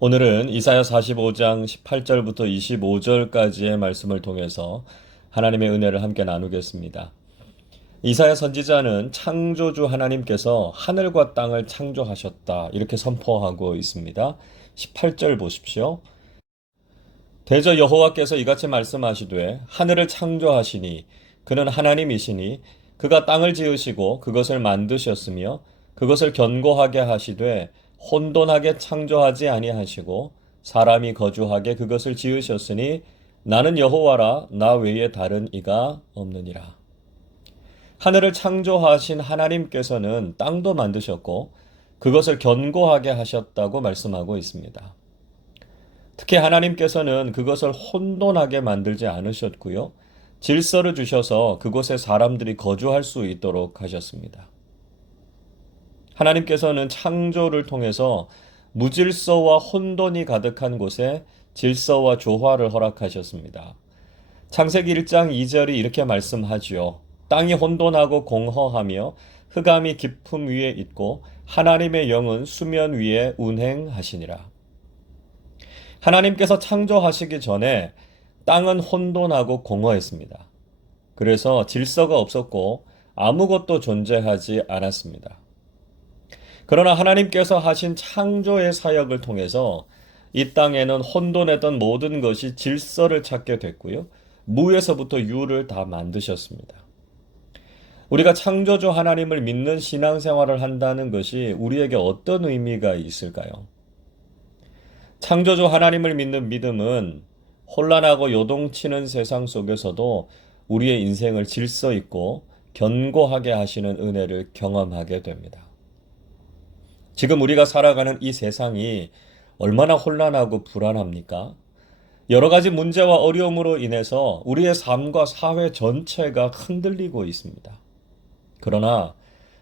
오늘은 이사야 45장 18절부터 25절까지의 말씀을 통해서 하나님의 은혜를 함께 나누겠습니다. 이사야 선지자는 창조주 하나님께서 하늘과 땅을 창조하셨다 이렇게 선포하고 있습니다. 18절 보십시오. 대저 여호와께서 이같이 말씀하시되 하늘을 창조하시니 그는 하나님이시니 그가 땅을 지으시고 그것을 만드셨으며 그것을 견고하게 하시되 혼돈하게 창조하지 아니하시고 사람이 거주하게 그것을 지으셨으니 나는 여호와라 나 외에 다른 이가 없느니라. 하늘을 창조하신 하나님께서는 땅도 만드셨고 그것을 견고하게 하셨다고 말씀하고 있습니다. 특히 하나님께서는 그것을 혼돈하게 만들지 않으셨고요. 질서를 주셔서 그곳에 사람들이 거주할 수 있도록 하셨습니다. 하나님께서는 창조를 통해서 무질서와 혼돈이 가득한 곳에 질서와 조화를 허락하셨습니다. 창세기 1장 2절이 이렇게 말씀하지요. 땅이 혼돈하고 공허하며 흑암이 깊음 위에 있고 하나님의 영은 수면 위에 운행하시니라. 하나님께서 창조하시기 전에 땅은 혼돈하고 공허했습니다. 그래서 질서가 없었고 아무것도 존재하지 않았습니다. 그러나 하나님께서 하신 창조의 사역을 통해서 이 땅에는 혼돈했던 모든 것이 질서를 찾게 됐고요. 무에서부터 유를 다 만드셨습니다. 우리가 창조주 하나님을 믿는 신앙생활을 한다는 것이 우리에게 어떤 의미가 있을까요? 창조주 하나님을 믿는 믿음은 혼란하고 요동치는 세상 속에서도 우리의 인생을 질서 있고 견고하게 하시는 은혜를 경험하게 됩니다. 지금 우리가 살아가는 이 세상이 얼마나 혼란하고 불안합니까? 여러 가지 문제와 어려움으로 인해서 우리의 삶과 사회 전체가 흔들리고 있습니다. 그러나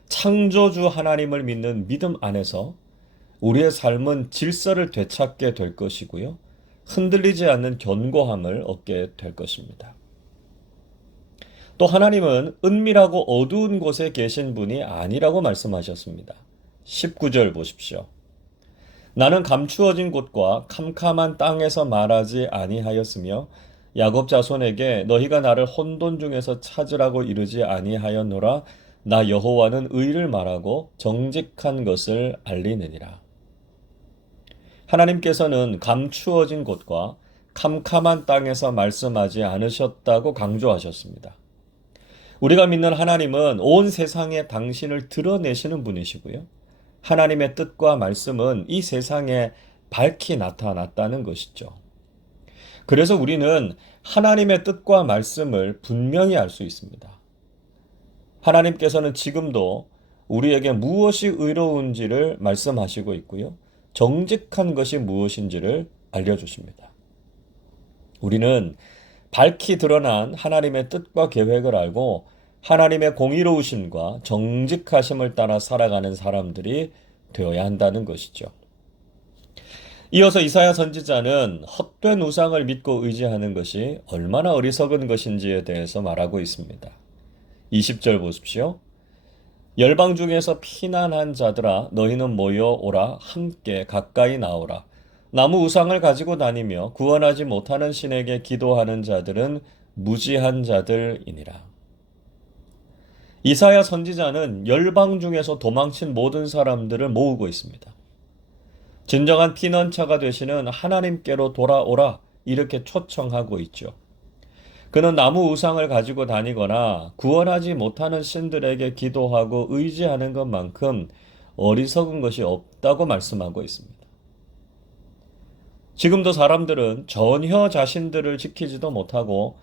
창조주 하나님을 믿는 믿음 안에서 우리의 삶은 질서를 되찾게 될 것이고요. 흔들리지 않는 견고함을 얻게 될 것입니다. 또 하나님은 은밀하고 어두운 곳에 계신 분이 아니라고 말씀하셨습니다. 19절 보십시오. 나는 감추어진 곳과 캄캄한 땅에서 말하지 아니하였으며 야곱 자손에게 너희가 나를 혼돈 중에서 찾으라고 이르지 아니하였노라. 나 여호와는 의를 말하고 정직한 것을 알리느니라. 하나님께서는 감추어진 곳과 캄캄한 땅에서 말씀하지 않으셨다고 강조하셨습니다. 우리가 믿는 하나님은 온 세상에 당신을 드러내시는 분이시고요. 하나님의 뜻과 말씀은 이 세상에 밝히 나타났다는 것이죠. 그래서 우리는 하나님의 뜻과 말씀을 분명히 알 수 있습니다. 하나님께서는 지금도 우리에게 무엇이 의로운지를 말씀하시고 있고요. 정직한 것이 무엇인지를 알려주십니다. 우리는 밝히 드러난 하나님의 뜻과 계획을 알고 하나님의 공의로우심과 정직하심을 따라 살아가는 사람들이 되어야 한다는 것이죠. 이어서 이사야 선지자는 헛된 우상을 믿고 의지하는 것이 얼마나 어리석은 것인지에 대해서 말하고 있습니다. 20절 보십시오. 열방 중에서 피난한 자들아 너희는 모여오라 함께 가까이 나오라. 나무 우상을 가지고 다니며 구원하지 못하는 신에게 기도하는 자들은 무지한 자들이니라. 이사야 선지자는 열방 중에서 도망친 모든 사람들을 모으고 있습니다. 진정한 피난처가 되시는 하나님께로 돌아오라 이렇게 초청하고 있죠. 그는 나무 우상을 가지고 다니거나 구원하지 못하는 신들에게 기도하고 의지하는 것만큼 어리석은 것이 없다고 말씀하고 있습니다. 지금도 사람들은 전혀 자신들을 지키지도 못하고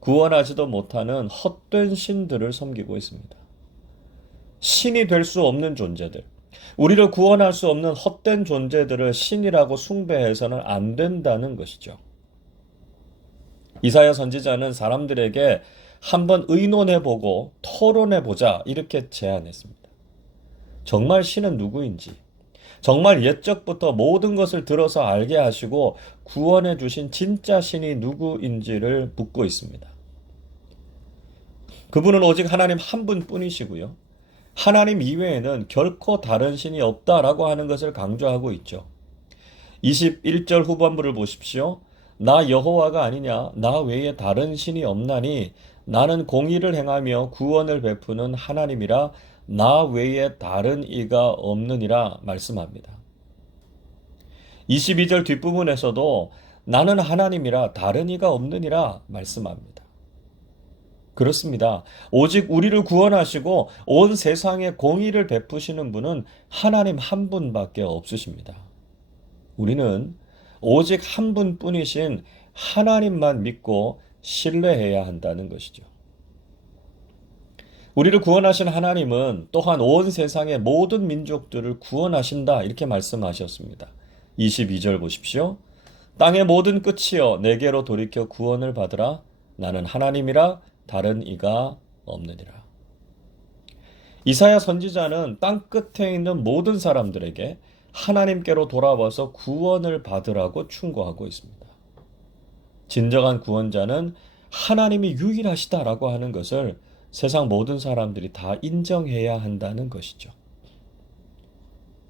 구원하지도 못하는 헛된 신들을 섬기고 있습니다. 신이 될 수 없는 존재들, 우리를 구원할 수 없는 헛된 존재들을 신이라고 숭배해서는 안 된다는 것이죠. 이사야 선지자는 사람들에게 한번 의논해보고 토론해보자 이렇게 제안했습니다. 정말 신은 누구인지, 정말 옛적부터 모든 것을 들어서 알게 하시고 구원해 주신 진짜 신이 누구인지를 묻고 있습니다. 그분은 오직 하나님 한 분뿐이시고요. 하나님 이외에는 결코 다른 신이 없다라고 하는 것을 강조하고 있죠. 21절 후반부를 보십시오. 나 여호와가 아니냐? 나 외에 다른 신이 없나니? 나는 공의를 행하며 구원을 베푸는 하나님이라 나 외에 다른 이가 없느니라 말씀합니다. 22절 뒷부분에서도 나는 하나님이라 다른 이가 없느니라 말씀합니다. 그렇습니다. 오직 우리를 구원하시고 온 세상에 공의를 베푸시는 분은 하나님 한 분밖에 없으십니다. 우리는 오직 한 분뿐이신 하나님만 믿고 신뢰해야 한다는 것이죠. 우리를 구원하신 하나님은 또한 온 세상의 모든 민족들을 구원하신다 이렇게 말씀하셨습니다. 22절 보십시오. 땅의 모든 끝이여 내게로 돌이켜 구원을 받으라. 나는 하나님이라 다른 이가 없느니라. 이사야 선지자는 땅 끝에 있는 모든 사람들에게 하나님께로 돌아와서 구원을 받으라고 충고하고 있습니다. 진정한 구원자는 하나님이 유일하시다라고 하는 것을 세상 모든 사람들이 다 인정해야 한다는 것이죠.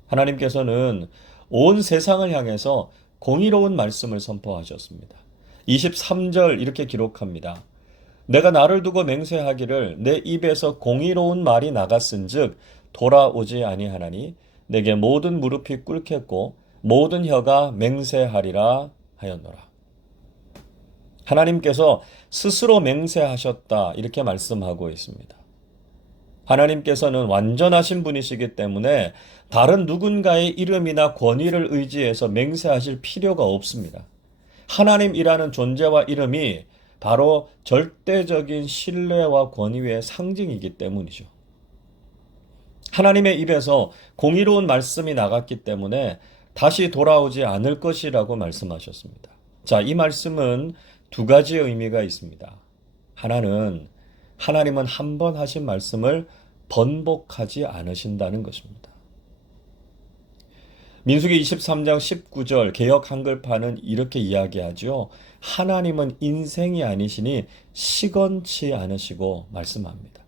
하나님께서는 온 세상을 향해서 공의로운 말씀을 선포하셨습니다. 23절 이렇게 기록합니다. 내가 나를 두고 맹세하기를 내 입에서 공의로운 말이 나갔은즉 돌아오지 아니하나니 내게 모든 무릎이 꿇겠고 모든 혀가 맹세하리라 하였노라. 하나님께서 스스로 맹세하셨다 이렇게 말씀하고 있습니다. 하나님께서는 완전하신 분이시기 때문에 다른 누군가의 이름이나 권위를 의지해서 맹세하실 필요가 없습니다. 하나님이라는 존재와 이름이 바로 절대적인 신뢰와 권위의 상징이기 때문이죠. 하나님의 입에서 공의로운 말씀이 나갔기 때문에 다시 돌아오지 않을 것이라고 말씀하셨습니다. 자, 이 말씀은 두 가지의 의미가 있습니다. 하나는 하나님은 한 번 하신 말씀을 번복하지 않으신다는 것입니다. 민수기 23장 19절 개역 한글판은 이렇게 이야기하죠. 하나님은 인생이 아니시니 시건치 않으시고 말씀합니다.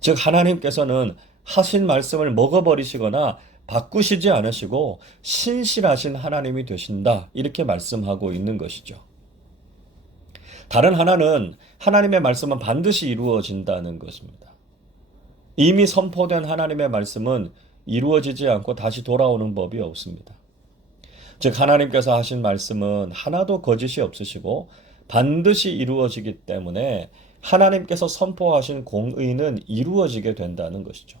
즉 하나님께서는 하신 말씀을 먹어버리시거나 바꾸시지 않으시고 신실하신 하나님이 되신다 이렇게 말씀하고 있는 것이죠. 다른 하나는 하나님의 말씀은 반드시 이루어진다는 것입니다. 이미 선포된 하나님의 말씀은 이루어지지 않고 다시 돌아오는 법이 없습니다. 즉 하나님께서 하신 말씀은 하나도 거짓이 없으시고 반드시 이루어지기 때문에 하나님께서 선포하신 공의는 이루어지게 된다는 것이죠.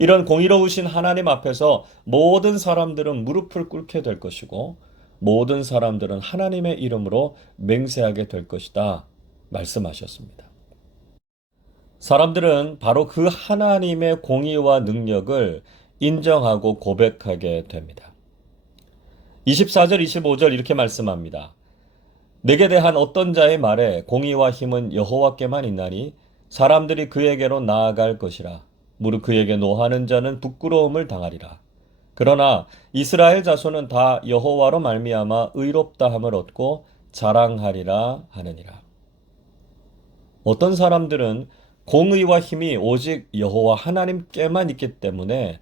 이런 공의로우신 하나님 앞에서 모든 사람들은 무릎을 꿇게 될 것이고 모든 사람들은 하나님의 이름으로 맹세하게 될 것이다 말씀하셨습니다. 사람들은 바로 그 하나님의 공의와 능력을 인정하고 고백하게 됩니다. 24절, 25절 이렇게 말씀합니다. 내게 대한 어떤 자의 말에 공의와 힘은 여호와께만 있나니 사람들이 그에게로 나아갈 것이라. 무릇 그에게 노하는 자는 부끄러움을 당하리라. 그러나 이스라엘 자손은 다 여호와로 말미암아 의롭다함을 얻고 자랑하리라 하느니라. 어떤 사람들은 공의와 힘이 오직 여호와 하나님께만 있기 때문에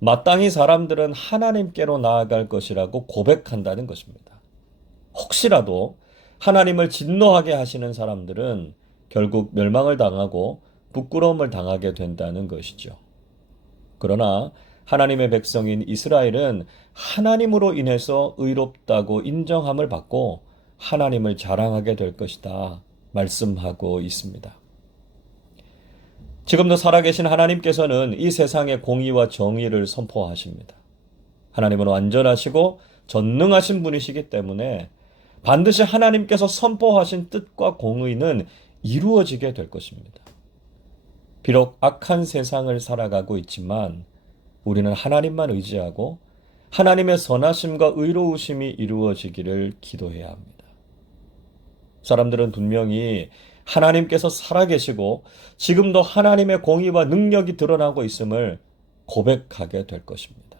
마땅히 사람들은 하나님께로 나아갈 것이라고 고백한다는 것입니다. 혹시라도 하나님을 진노하게 하시는 사람들은 결국 멸망을 당하고 부끄러움을 당하게 된다는 것이죠. 그러나 하나님의 백성인 이스라엘은 하나님으로 인해서 의롭다고 인정함을 받고 하나님을 자랑하게 될 것이다 말씀하고 있습니다. 지금도 살아계신 하나님께서는 이 세상의 공의와 정의를 선포하십니다. 하나님은 완전하시고 전능하신 분이시기 때문에 반드시 하나님께서 선포하신 뜻과 공의는 이루어지게 될 것입니다. 비록 악한 세상을 살아가고 있지만 우리는 하나님만 의지하고 하나님의 선하심과 의로우심이 이루어지기를 기도해야 합니다. 사람들은 분명히 하나님께서 살아계시고 지금도 하나님의 공의와 능력이 드러나고 있음을 고백하게 될 것입니다.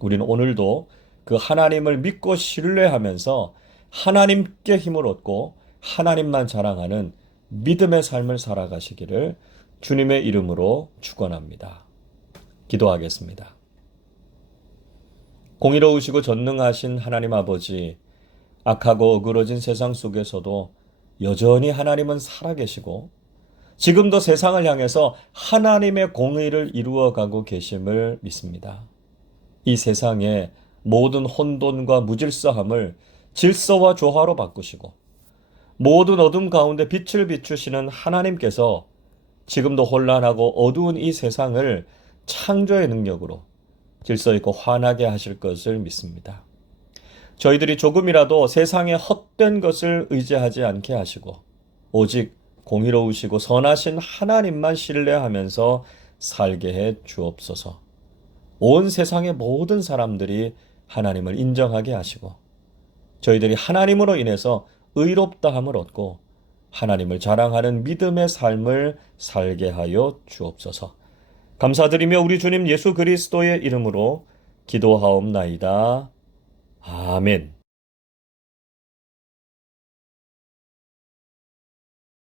우리는 오늘도 그 하나님을 믿고 신뢰하면서 하나님께 힘을 얻고 하나님만 자랑하는 믿음의 삶을 살아가시기를 주님의 이름으로 축원합니다. 기도하겠습니다. 공의로우시고 전능하신 하나님 아버지, 악하고 어그러진 세상 속에서도 여전히 하나님은 살아계시고 지금도 세상을 향해서 하나님의 공의를 이루어가고 계심을 믿습니다. 이 세상의 모든 혼돈과 무질서함을 질서와 조화로 바꾸시고 모든 어둠 가운데 빛을 비추시는 하나님께서 지금도 혼란하고 어두운 이 세상을 창조의 능력으로 질서 있고 환하게 하실 것을 믿습니다. 저희들이 조금이라도 세상의 헛된 것을 의지하지 않게 하시고 오직 공의로우시고 선하신 하나님만 신뢰하면서 살게 해 주옵소서. 온 세상의 모든 사람들이 하나님을 인정하게 하시고 저희들이 하나님으로 인해서 의롭다함을 얻고 하나님을 자랑하는 믿음의 삶을 살게 하여 주옵소서. 감사드리며 우리 주님 예수 그리스도의 이름으로 기도하옵나이다. 아멘.